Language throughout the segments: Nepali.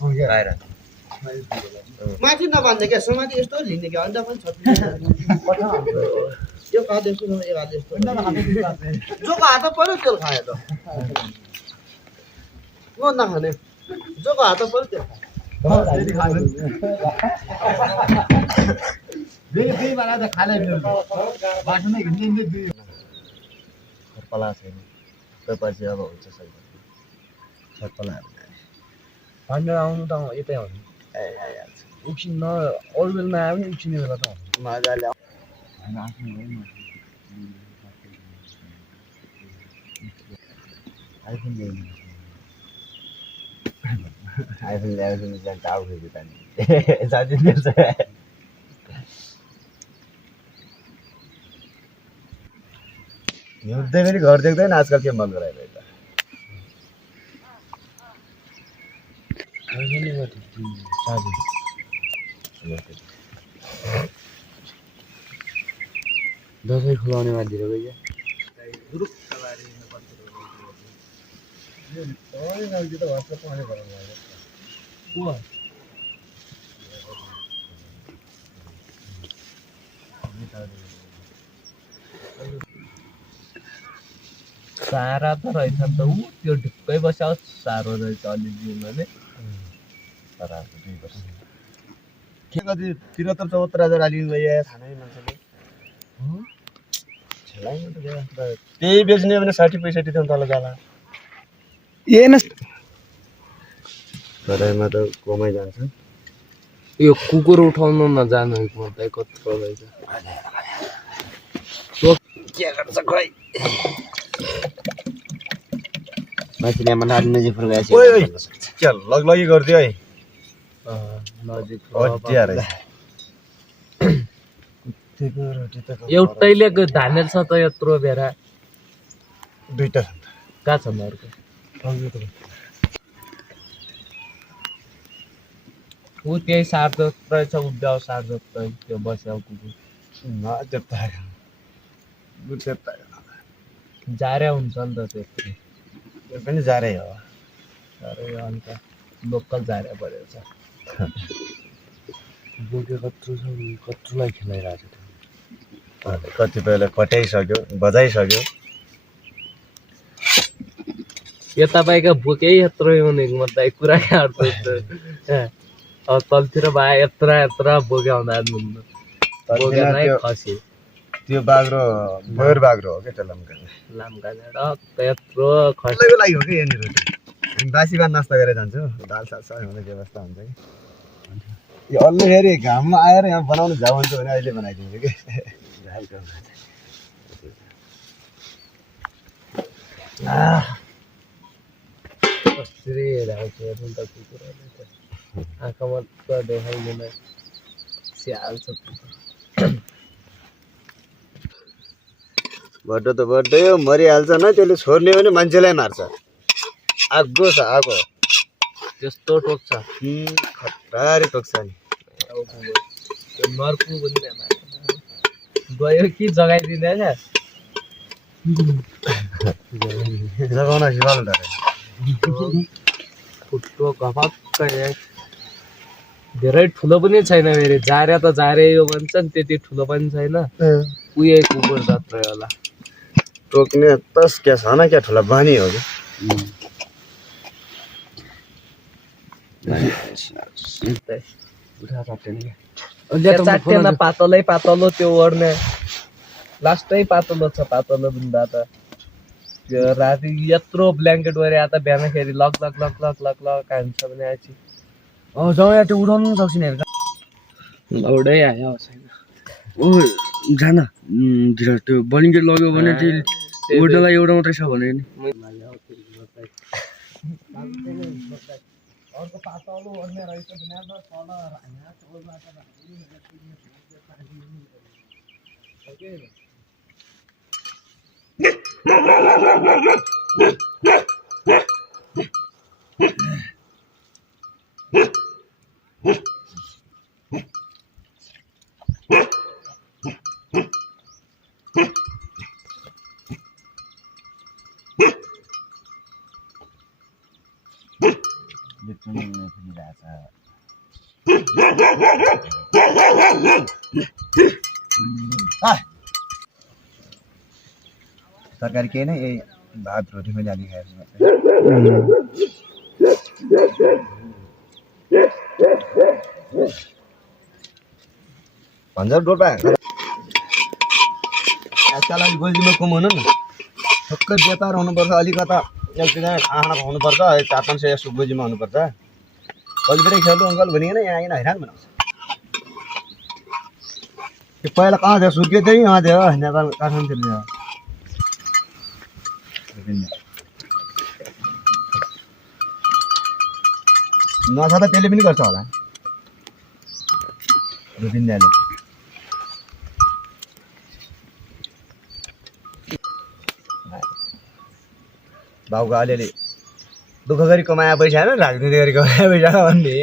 बाहिर माथि नभन्दा क्या समाधि यस्तो लिने क्या अन्त पनि छ यो खाँदै यस्तो यो हात यस्तो जोको हात पऱ्यो तेल खायो त म नखाने जोको हात पऱ्यो तेल खर्पला छैन त्यसपछि अब हुन्छ सही खर्पला भनेर आउनु त यतै आउनु उक्सिन न अरू बेलमा आयो भने उक्सिने बेला त मजाले आइफोन ल्याउनु आइफोन ल्याएर जान्छ आउ फेरि त नि साँच्चै त्यस्तो हिउँदै फेरि घर देख्दैन आजकल के मन गराइरहेको दसैँ खुलाउने मान्छेहरू गयो सारा त रहेछ नि त ऊ त्यो ढुक्कै बस्यो साह्रो रहेछ अलि जिउमा के कति 73-74 हजार हालिनु भयो थाहा नै मान्छेले त्यही बेच्ने भने 60-65 थियो तल जाला कराईमा त कमै जान्छ यो कुकुर उठाउनु नजानु पर्दा कत्रो रहेछ के गर्छ खोइ मान्छेले मन हाल्ने नजिक फर्काएछ ओइ चल लगलगी गर्दियो है नजिक हटिया रे कुत्तेको रोटी त एउटैले धानेल छ त यत्रो बेरा दुईटा का छ अर्को ऊ त्यही सार्दत रहेछ उभ्याउ सार्दत त्यो बस्याउ कुकुर जारे हुन्छ नि त त्यत्रो त्यो पनि जारे हो अन्त लोकल जारे परेको छ बोके कत्रोलाई खेलाइरहेको छ कतिपयले पट्याइसक्यो बजाइसक्यो यो तपाईँको बोकै यत्रो हुनेको म दाइ कुरा गर्छु अब तलतिर भए यत्र बोके आउँदा खसी त्यो बाग्रो मयूर बाग्रो हो क्या त्यो लाम्काने यत्रो खसीको लागि हो कि यहाँनिर बासी भात नास्ता गरेर जान्छु दाल साल सबै हुने व्यवस्था हुन्छ कि यो अलि फेरि घाममा आएर यहाँ बनाउनु झ्याउ हुन्छ भने अहिले बनाइदिन्छु कि कसरी हेर्नु त कुकुरले त आँखा मात्र देखाइदिन स्याहाल्छ बड्डो त बड्डै हो मरिहाल्छ न त्यसले छोड्ने भने मान्छेलाई मार्छ आगो छ आगो त्यस्तो टोक्छ खतराले टोक्छ नि नर्पु पनि गयो कि जगाइदिँदैन जगाउन हिमाल फुट्टो घपक्क धेरै ठुलो पनि छैन फेरि जारे त जारे यो भन्छ नि त्यति ठुलो पनि छैन उयो कुकुर जत्रै होला टोक्ने तस क्या छ न क्या ठुलो बानी हो कि पातलै पातलो त्यो ओर्ने लास्टै पातलो छ पातलो बुन्दा त त्यो राति यत्रो ब्ल्याङ्केट ओरे त बिहानखेरि lock lock lock lock lock lock हान्छ भने आएपछि जाउँ यहाँ त्यो उठाउनु पनि सक्छिन हेर उडै आयो छैन ओ जान त्यो बलिङ्गेट लग्यो भने त्यो उड्नलाई एउटा मात्रै छ भने नि अर्को पातलो ओर्ने रहेछ भने तरकारी केही नै यही भात रोटी पनि अलि खाएर भन्छ डोल्पा आजकल अलिक गोजीमा कमाउनु न ठक्कै व्यापार हुनुपर्छ अलिकता एकजना खाना खुवाउनुपर्छ 400-500 यसो गोजीमा हुनुपर्छ कहिले पनि खेल्नु अङ्कल भनिकन यहाँ आइन हैरान बनाउँछ त्यो पहिला कहाँ थियो सुर्के चाहिँ यहाँ थियो नेपाल काठमाडौँतिर थियो नछ त त्यसले पनि गर्छ होला रुपिन्दाले बाउको अलिअलि दुःख गरी कमाए पैसा होइन राजनीति गरी कमाए पैसा भन्ने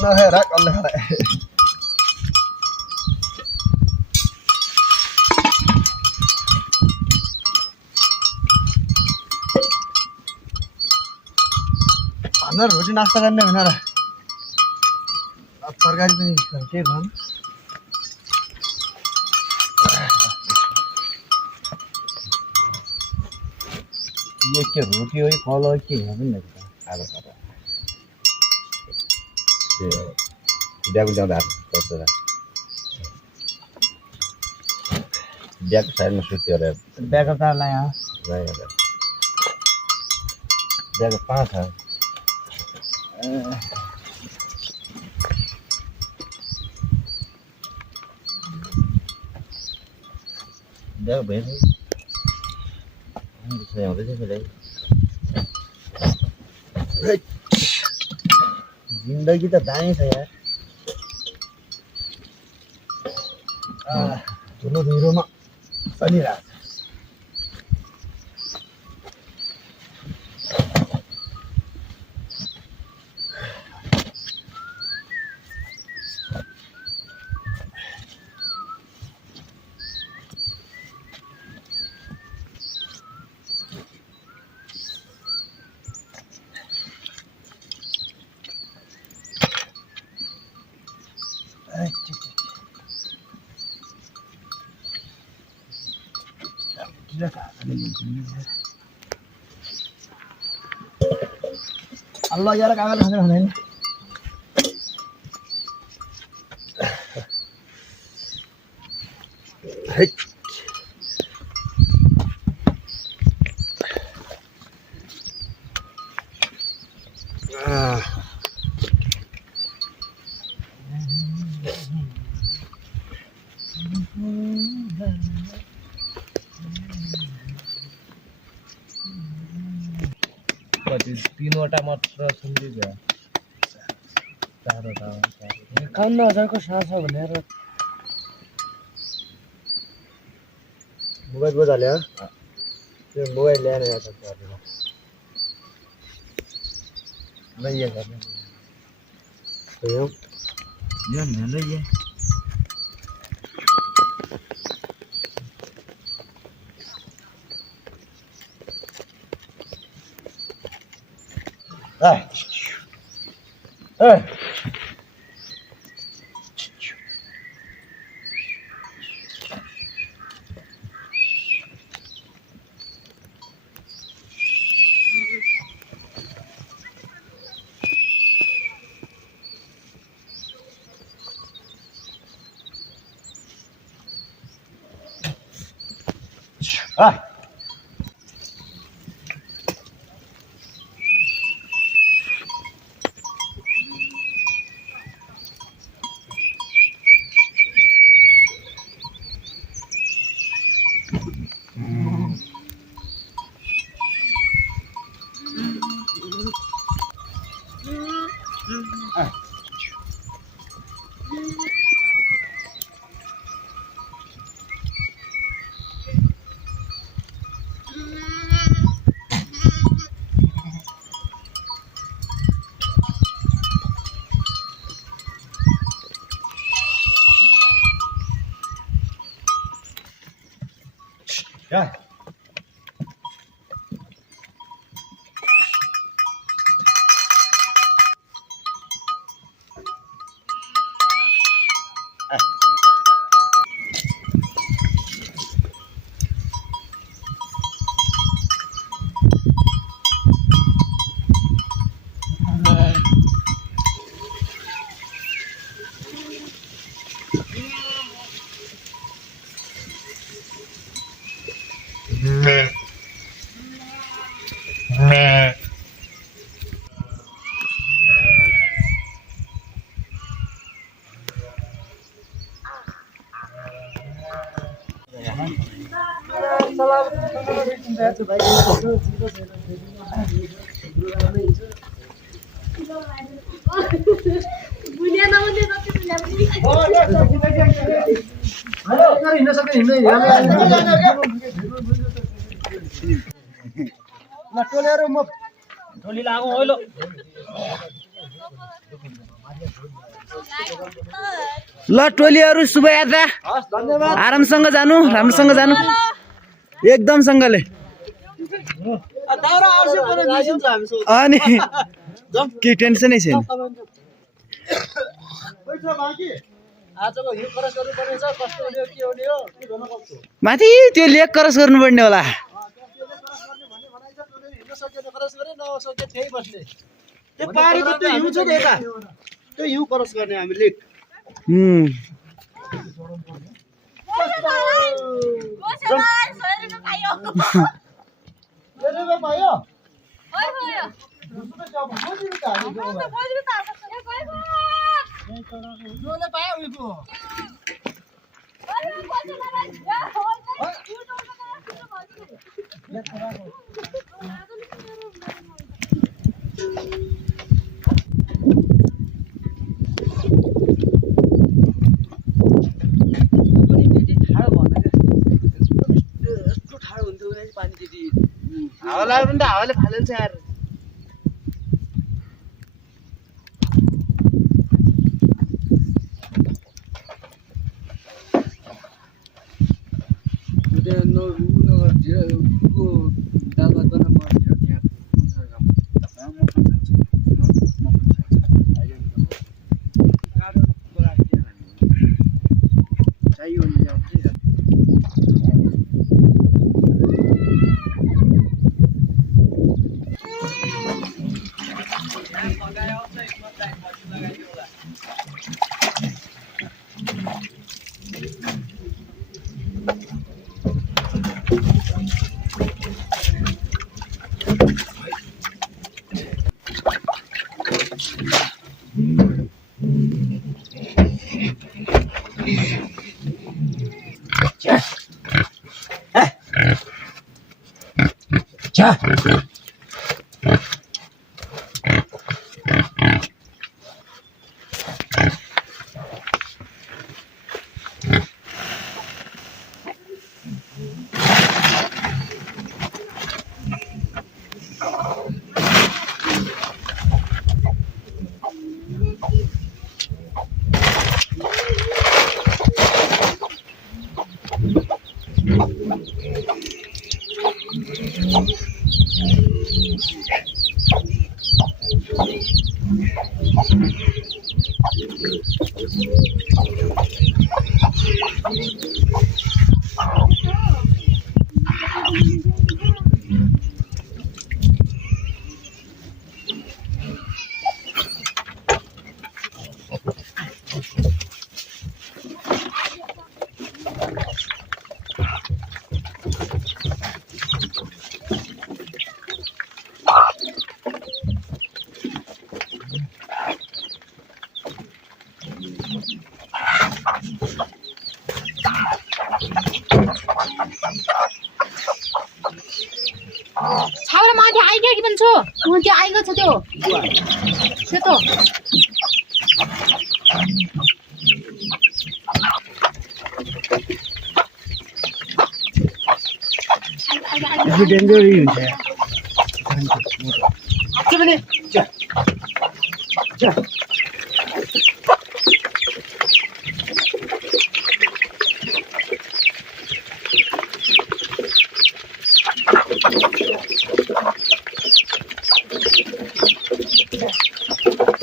नखेर कसले खाए भनेर रोटी नास्ता गर्ने भनेर तरकारी पनि के भन् यो के रोटी हो फल हो के हो पनि खाएको खाँदा बिहाको जाँदा हात पर्छ बिहाको साइडमा सुत्यो अरे बिहाको त बिहाको 5 छ बिहाको भएन जिन्दगी त दामी छ यार ठुलो धुरोमा चलिरहेको Allah यार कागज खाने खाने तीनवटा मात्र सुन्दियो चारवटा एकाउन्न हजारको सास हो भनेर मोबाइल बजाल्यो त्यो मोबाइल ल्याएर यहाँ छ लैया गर्ने यो यो न लैया Hey! Ah. Yeah. ल टोलीहरु शुभ यात्रा आरामसँग जानु राम्रोसँग जानु एकदम सँगले अनि के टेन्सनै छैन माथि त्यो लेक क्रस गर्नुपर्ने होला त्यो हिउँ क्रस गर्ने हामी लेक हावा लाग्यो भने त हावाले फालिन्छ यार छाउरा माथि आइगयो कि पनि छु त्यो आइगयो छ त्यो सेतो डेन्जर हुन्छ के भने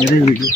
धेरै भिडियो